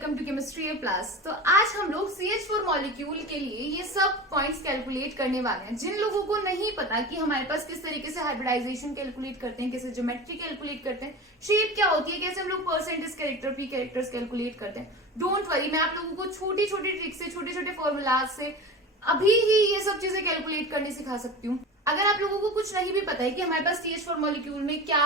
Welcome to chemistry A plus. तो आज हम लोग CH4 मॉलिक्यूल के लिए ये सब पॉइंट्स कैलकुलेट करने वाले हैं। जिन लोगों को नहीं पता कि हमारे पास किस तरीके से हाइब्रिडाइजेशन कैलकुलेट करते हैं, कैसे ज्योमेट्री कैलकुलेट करते हैं, शेप क्या होती है, कैसे हम लोग percentage character P characters calculate करते हैं, डोंट वरी, मैं आप लोगों को छोटी छोटी ट्रिक से, छोटे छोटे फॉर्मूलाज से अभी ही ये सब चीजें कैलकुलेट करने सिखा सकती हूँ। अगर आप लोगों को कुछ नहीं भी पता है कि हमारे पास CH4 मॉलिक्यूल में क्या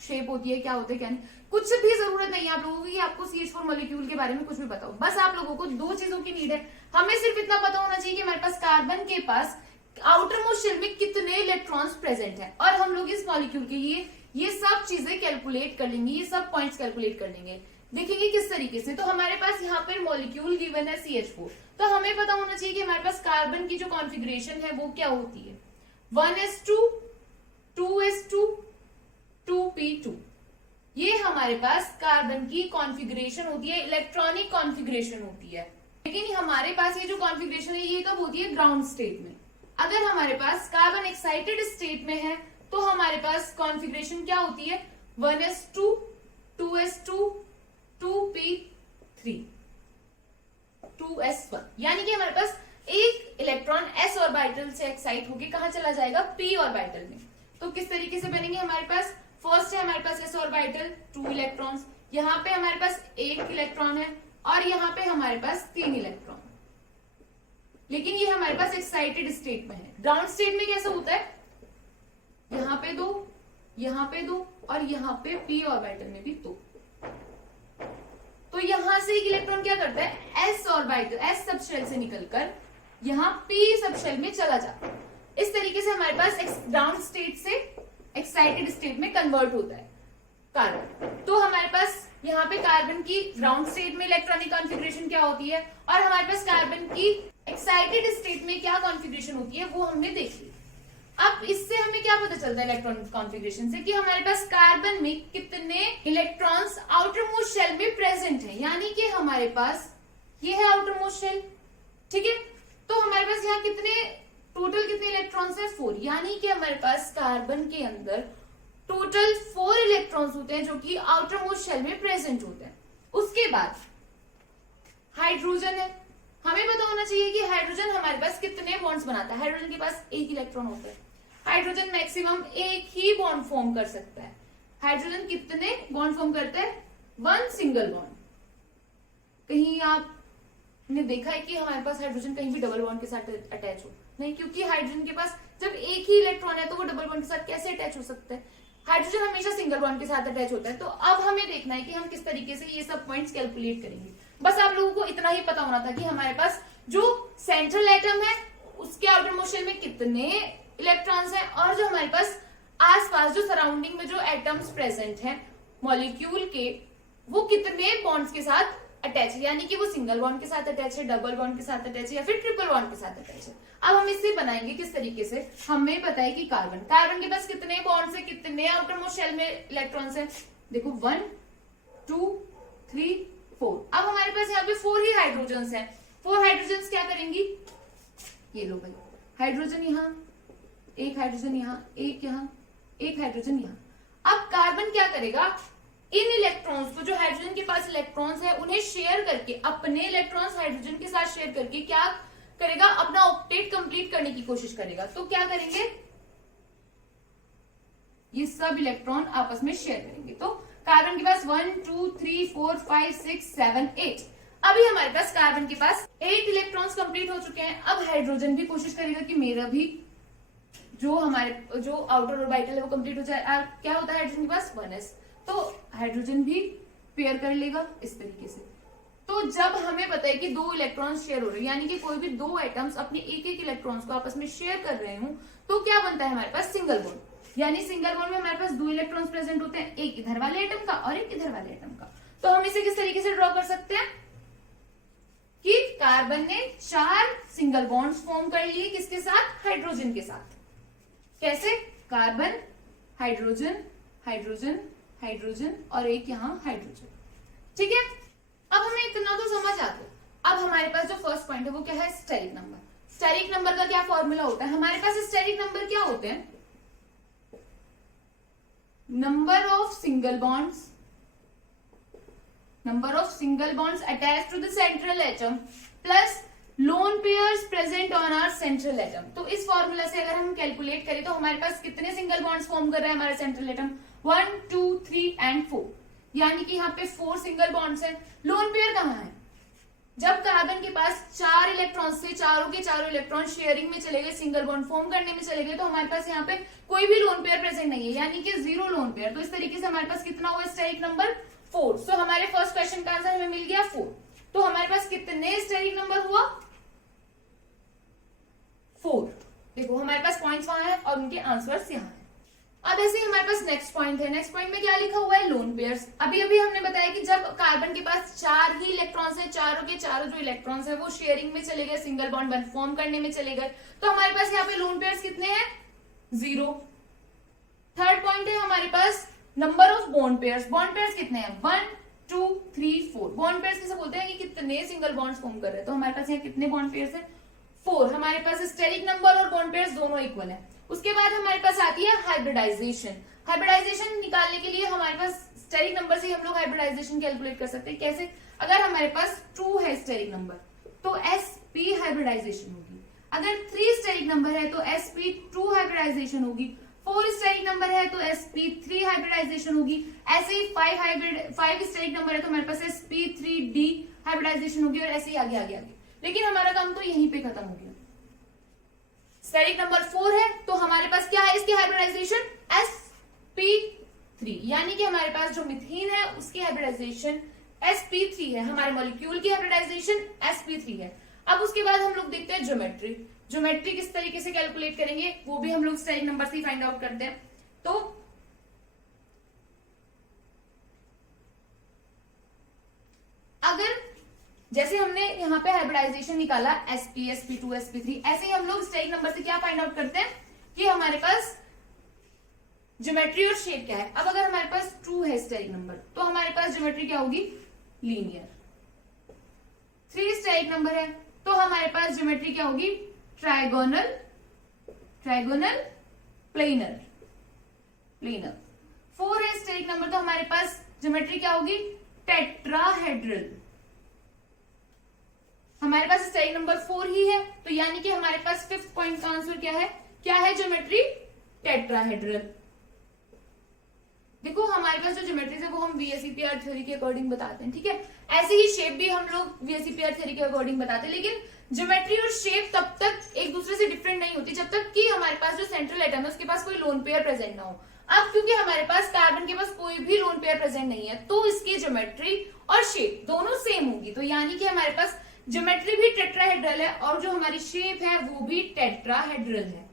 शेप होती है, क्या होता है, क्या नहीं, कुछ भी जरूरत नहीं है आप लोगों की आपको CH4 मॉलिक्यूल के बारे में कुछ भी पता हो। बस आप लोगों को दो चीजों की नीड है। हमें सिर्फ इतना पता होना चाहिए कि हमारे पास कार्बन के पास आउटर मोस्ट शेल में कितने इलेक्ट्रॉन्स प्रेजेंट हैं, और हम लोग इस मॉलिक्यूल के लिए ये सब चीजें कैलकुलेट कर लेंगे, ये सब पॉइंट्स कैलकुलेट कर लेंगे। देखेंगे किस तरीके से। तो हमारे पास यहाँ पर मॉलिक्यूल गिवन है CH4, तो हमें पता होना चाहिए कि हमारे पास कार्बन की जो कॉन्फ़िगरेशन है वो क्या होती है। 1s2, 2s2, 2p2, ये हमारे पास कार्बन की कॉन्फ़िगरेशन होती है, इलेक्ट्रॉनिक कॉन्फ़िगरेशन होती है। लेकिन हमारे पास ये जो कॉन्फ़िगरेशन है ये कब होती है? ग्राउंड स्टेट में। अगर हमारे पास कार्बन एक्साइटेड स्टेट में है तो हमारे पास कॉन्फ़िगरेशन क्या होती है? 1s2, 2s2, 2p3, 2s1, यानी कि हमारे पास एक इलेक्ट्रॉन s ऑर्बिटल से एक्साइट होके कहां चला जाएगा? p ऑर्बिटल में। तो किस तरीके से बनेंगे? हमारे पास फर्स्ट है हमारे पास s ऑर्बिटल, 2 इलेक्ट्रॉन्स, यहाँ पे हमारे पास 1 इलेक्ट्रॉन है और यहाँ पे हमारे पास 3 इलेक्ट्रॉन। लेकिन ये हमारे पास एक्साइटेड स्टेट में है। ग्राउंड स्टेट में कैसा होता है? यहाँ पे 2, यहाँ पे 2 और यहाँ पे p ऑर्बिटल में भी 2। तो यहां से एक इलेक्ट्रॉन क्या करता है? s ऑर्बिटल, s सबशेल से निकलकर यहाँ p सबशेल में चला जाता है। इस तरीके से हमारे पास ग्राउंड स्टेट से एक्साइटेड स्टेट में कन्वर्ट होता है कार्बन। तो हमारे पास यहाँ पे कार्बन की ग्राउंड स्टेट में इलेक्ट्रॉनिक कॉन्फ़िगरेशन क्या होती है और हमारे पास कार्बन की एक्साइटेड स्टेट में क्या कॉन्फ़िगरेशन होती है वो हमने देख ली। अब इससे हमें क्या पता चलता है इलेक्ट्रॉनिक कॉन्फ़िगरेशन से? कि हमारे पास कार्बन में कितने इलेक्ट्रॉन्स आउटर मोस्ट शेल में प्रेजेंट है, यानी कि हमारे पास ये है आउटर मोस्ट शेल, ठीक है। तो हमारे पास यहाँ टोटल कितने इलेक्ट्रॉन्स है? 4, यानी कि हमारे पास कार्बन के अंदर टोटल 4 इलेक्ट्रॉन्स होते हैं जो कि आउटर मोस्ट शेल में प्रेजेंट होते हैं। उसके बाद हाइड्रोजन है। हमें पता होना चाहिए कि हाइड्रोजन हमारे पास कितने बॉन्ड्स बनाता है। हाइड्रोजन के पास 1 इलेक्ट्रॉन होता है। हाइड्रोजन मैक्सिमम एक ही बॉन्ड फॉर्म कर सकता है। हाइड्रोजन कितने बॉन्ड फॉर्म करता है? 1 सिंगल बॉन्ड। कहीं आपने देखा है कि हमारे पास हाइड्रोजन कहीं भी डबल बॉन्ड के साथ अटैच हो? नहीं, क्योंकि हाइड्रोजन के पास जब एक ही इलेक्ट्रॉन है तो वो डबल बॉन्ड के साथ कैसे अटैच हो सकता है? हाइड्रोजन हमेशा सिंगल बॉन्ड के साथ अटैच होता है। तो अब हमें देखना है कि हम किस तरीके से ये सब पॉइंट्स कैलकुलेट करेंगे। बस आप लोगों को इतना ही पता होना था कि हमारे पास जो सेंट्रल एटम है उसके आउटर मोस्ट शेल में कितने इलेक्ट्रॉन्स हैं, और जो हमारे पास आसपास जो सराउंडिंग में जो एटम्स प्रेजेंट हैं मॉलिक्यूल के, वो कितने बॉन्ड्स के साथ अटैच है, यानी कि वो सिंगल बॉन्ड के साथ अटैच है, डबल बॉन्ड के साथ अटैच है या फिर ट्रिपल बॉन्ड के साथ अटैच है। अब हम इससे बनाएंगे किस तरीके से। हमें पता है कि कार्बन के पास कितने बॉन्ड्स है, कितने आउटर मोस्ट शेल में इलेक्ट्रॉन्स है। देखो 1, 2, 3, 4। अब हमारे पास यहाँ पे 4 ही हाइड्रोजन्स हैं। 4 हाइड्रोजन्स क्या करेंगी? ये लो भाई, हाइड्रोजन यहाँ, एक हाइड्रोजन यहाँ, एक यहाँ, एक हाइड्रोजन यहाँ। अब कार्बन क्या करेगा? इन इलेक्ट्रॉन्स को, जो हाइड्रोजन के पास इलेक्ट्रॉन्स है, उन्हें शेयर करके, अपने इलेक्ट्रॉन्स हाइड्रोजन के साथ शेयर करके क्या करेगा? अपना ऑक्टेट कंप्लीट करने की कोशिश करेगा। तो क्या करेंगे? ये सब इलेक्ट्रॉन आपस में शेयर करेंगे। तो कार्बन के पास 1, 2, 3, 4, 5, 6, 7, 8। अभी हमारे पास कार्बन के पास 8 इलेक्ट्रॉन्स कंप्लीट हो चुके हैं। अब हाइड्रोजन भी कोशिश करेगा कि मेरा भी जो आउटर ऑर्बिटल है वो कंप्लीट हो जाए। क्या होता है हाइड्रोजन के पास? 1s। तो हाइड्रोजन भी पेयर कर लेगा इस तरीके से। तो जब हमें पता है कि 2 इलेक्ट्रॉन्स शेयर हो रहे हैं, यानी कि कोई भी 2 एटम्स अपने एक इलेक्ट्रॉन्स को आपस में शेयर कर रहे हूं, तो क्या बनता है हमारे पास? Single bond. यानी सिंगल बॉन्ड में हमारे पास 2 इलेक्ट्रॉन्स प्रेजेंट होते हैं, एक इधर वाले एटम का और एक इधर वाले एटम का। तो हम इसे किस तरीके से ड्रॉ कर सकते हैं कि कार्बन ने 4 सिंगल बॉन्ड्स फॉर्म कर लिए, किसके साथ? हाइड्रोजन के साथ। कैसे? कार्बन, हाइड्रोजन, हाइड्रोजन, हाइड्रोजन और एक यहाँ हाइड्रोजन, ठीक है। अब हमें इतना तो समझ आता है। अब हमारे पास जो फर्स्ट पॉइंट है वो क्या है? Steric number. स्टेरिक नंबर का क्या फॉर्मूला होता है? हमारे पास स्टेरिक नंबर क्या होते हैं? Number of single bonds number of single bonds attached to the central atom plus lone pairs present on our central atom। तो इस फॉर्मूला से अगर हम कैलकुलेट करें तो हमारे पास कितने सिंगल बॉन्ड्स फॉर्म कर रहा है हमारा सेंट्रल एटम, 1 2 3 एंड 4, यानी कि यहाँ पे 4 सिंगल बॉन्ड्स है। लोन पेयर कहाँ है? जब कार्बन के पास 4 इलेक्ट्रॉन से चारों के चारों इलेक्ट्रॉन शेयरिंग में चले गए, सिंगल बॉन्ड फॉर्म करने में चले गए, तो हमारे पास यहाँ पे कोई भी लोन पेयर प्रेजेंट नहीं है, यानी कि 0 लोन पेयर। तो इस तरीके से हमारे पास कितना हुआ स्टेरिक नंबर 4। सो हमारे फर्स्ट क्वेश्चन का आंसर हमें मिल गया 4। तो हमारे पास कितने स्टेरिक नंबर हुआ? 4। देखो हमारे पास पॉइंट्स वहां है और उनके आंसर्स यहाँ है। अब ऐसे ही हमारे पास नेक्स्ट पॉइंट है। नेक्स्ट पॉइंट में क्या लिखा हुआ है? Lone pairs. अभी अभी हमने बताया कि जब कार्बन के पास 4 ही इलेक्ट्रॉन्स है, चारों के चारों जो इलेक्ट्रॉन्स है वो शेयरिंग में चले गए, सिंगल बॉन्ड फॉर्म करने में चले गए, तो हमारे पास यहाँ पे लोन पेयर्स कितने हैं? 0। थर्ड पॉइंट है हमारे पास number of bond pairs. Bond pairs कितने हैं? 1 2 3 4। बॉन्ड पेयर्स किसे बोलते हैं कि कितने सिंगल बॉन्ड्स फॉर्म कर रहे हैं। तो हमारे पास यहाँ कितने बॉन्ड पेयर्स है? 4। हमारे पास स्टेरिक नंबर और बॉन्ड पेयर्स दोनों इक्वल है। उसके बाद हमारे पास आती है हाइब्रिडाइजेशन। हाइब्रिडाइजेशन निकालने के लिए हमारे पास स्टेरिक नंबर से हम लोग हाइब्रिडाइजेशन कैलकुलेट कर सकते हैं। कैसे? अगर हमारे पास 2 है स्टेरिक नंबर तो sp हाइब्रिडाइजेशन होगी। अगर 3 स्टेरिक नंबर है तो sp2 हाइब्रिडाइजेशन होगी। 4 स्टेरिक नंबर है तो sp3 हाइब्रिडाइजेशन होगी। ऐसे ही 5 स्टेरिक नंबर है तो हमारे पास sp3d हाइब्रिडाइजेशन होगी, और ऐसे ही आगे आगे आगे। लेकिन हमारा काम तो यहीं पे खत्म हो गया। स्टेरिक नंबर 4 है तो हमारे पास क्या है इसकी हाइब्रिडाइजेशन? sp3, यानी कि हमारे पास जो मिथीन है उसकी हाइब्रिडाइजेशन sp3 है, हमारे मॉलिक्यूल की हाइब्रिडाइजेशन sp3 है। अब उसके बाद हम लोग देखते हैं ज्योमेट्री। ज्योमेट्री किस तरीके से कैलकुलेट करेंगे वो भी हम लोग स्टेरिक नंबर से फाइंड आउट करते हैं। तो अगर जैसे हमने यहाँ पे हाइब्रिडाइजेशन निकाला sp sp2 sp3, ऐसे ही हम लोग स्टेरिक नंबर से क्या फाइंड आउट करते हैं कि हमारे पास ज्योमेट्री और शेप क्या है। अब अगर हमारे पास 2 है स्टेरिक नंबर तो हमारे पास ज्योमेट्री क्या होगी? लीनियर। 3 स्टेरिक नंबर है तो हमारे पास ज्योमेट्री क्या होगी? Trigonal, planar. 4 है स्टेरिक नंबर तो हमारे पास ज्योमेट्री क्या होगी? टेट्राहेड्रल। हमारे पास स्टेरिक नंबर 4 ही है तो यानी कि हमारे पास 5th पॉइंट का आंसर क्या है? क्या है ज्योमेट्री? टेट्राहेड्रल। देखो हमारे पास जो ज्योमेट्री है वो हम वीएसईपीआर थ्योरी के अकॉर्डिंग बताते हैं, ठीक है। ऐसे ही शेप भी हम लोग वीएसईपीआर थ्योरी के अकॉर्डिंग बताते हैं, लेकिन ज्योमेट्री और शेप तब तक एक दूसरे से डिफरेंट नहीं होती जब तक कि हमारे पास जो सेंट्रल एटम है उसके पास कोई लोन पेयर प्रेजेंट ना हो। अब क्योंकि हमारे पास कार्बन के पास कोई भी लोन पेयर प्रेजेंट नहीं है तो इसकी ज्योमेट्री और शेप दोनों सेम होगी, तो यानी कि हमारे पास ज्योमेट्री भी टेट्राहेड्रल है और जो हमारी शेप है वो भी टेट्राहेड्रल है।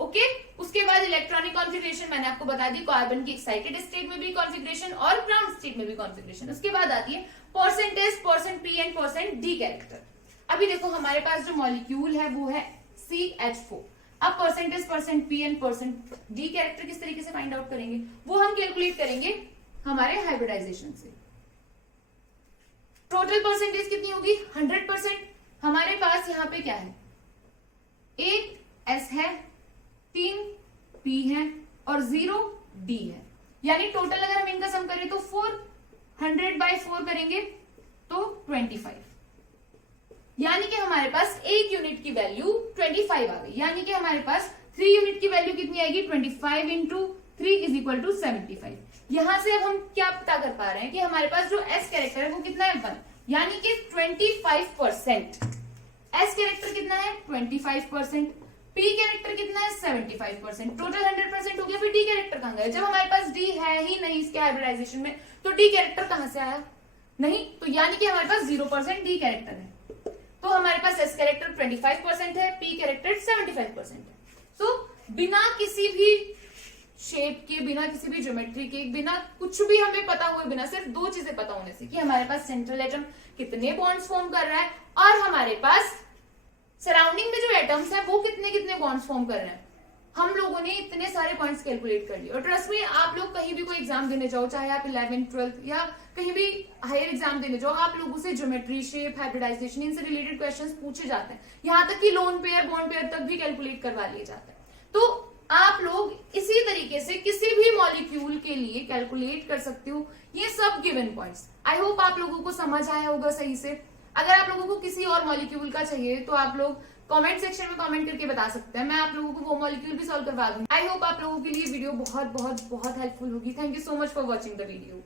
ओके उसके बाद इलेक्ट्रॉनिक कॉन्फ़िगरेशन मैंने आपको बता दी, कार्बन की एक्साइटेड स्टेट में भी कॉन्फ़िगरेशन और ग्राउंड स्टेट में भी कॉन्फ़िगरेशन। उसके बाद आती है percentage, percent P and percent D character. अभी देखो हमारे पास जो मॉलिक्यूल है वो है CH4। अब percentage, percent P and percent D character किस तरीके से फाइंड आउट करेंगे वो हम कैलकुलेट करेंगे हमारे हाइब्रिडाइजेशन से। टोटल परसेंटेज कितनी होगी? 100%। हमारे पास यहाँ पे क्या है? 1 S है, 3 P है और 0 D है, यानी टोटल अगर हम इनका सम करें तो 400/4 करेंगे तो 25, यानी कि हमारे पास एक यूनिट की वैल्यू 25 आ गई, यानी कि हमारे पास 3 यूनिट की वैल्यू कितनी आएगी? 25 इंटू 3 इज इक्वल टू 75। यहां से अब हम क्या पता कर पा रहे हैं कि हमारे पास जो S कैरेक्टर है वो कितना है? 1, यानी कि 25%। S कैरेक्टर कितना है? 25%। P कैरेक्टर कितना है? 75%। टोटल 100% हो गया। फिर D कैरेक्टर कहां गया? जब हमारे पास D है ही नहीं इसके हाइब्रिडाइजेशन में तो D कैरेक्टर कहां से आया? नहीं, तो यानी कि हमारे पास 0% D कैरेक्टर है। तो हमारे पास S कैरेक्टर 25% है, P कैरेक्टर 75% है। तो बिना किसी भी शेप के, बिना किसी भी ज्योमेट्री के, बिना कुछ भी हमें पता हुए, बिना सिर्फ 2 चीजें पता होने से कि हमारे पास सेंट्रल एटम कितने बॉन्ड्स फॉर्म कर रहा है और हमारे पास सराउंडिंग में जो एटम्स हैं वो कितने कितने बॉन्ड्स फॉर्म कर रहे हैं, हम लोगों ने इतने सारे पॉइंट्स कैलकुलेट कर लिए। और ट्रस्ट में आप लोग कहीं भी कोई एग्जाम देने जाओ, चाहे आप 11th 12th या कहीं भी हायर एग्जाम देने जाओ, आप लोगों से ज्योमेट्री, शेप, हाइब्रिडाइजेशन इनसे रिलेटेड क्वेश्चंस पूछे जाते हैं। यहाँ तक कि लोन पेयर, बॉन्ड पेयर तक भी कैलकुलेट करवा लिए जाते हैं। तो आप लोग इसी तरीके से किसी भी मॉलिक्यूल के लिए कैलकुलेट कर सकते हो ये सब गिवन पॉइंट्स। आई होप आप लोगों को समझ आया होगा सही से। अगर आप लोगों को किसी और मॉलिक्यूल का चाहिए तो आप लोग कमेंट सेक्शन में कमेंट करके बता सकते हैं, मैं आप लोगों को वो मॉलिक्यूल भी सॉल्व करवा दूंगी। आई होप आप लोगों के लिए वीडियो बहुत बहुत बहुत हेल्पफुल होगी। Thank you so much for watching the video.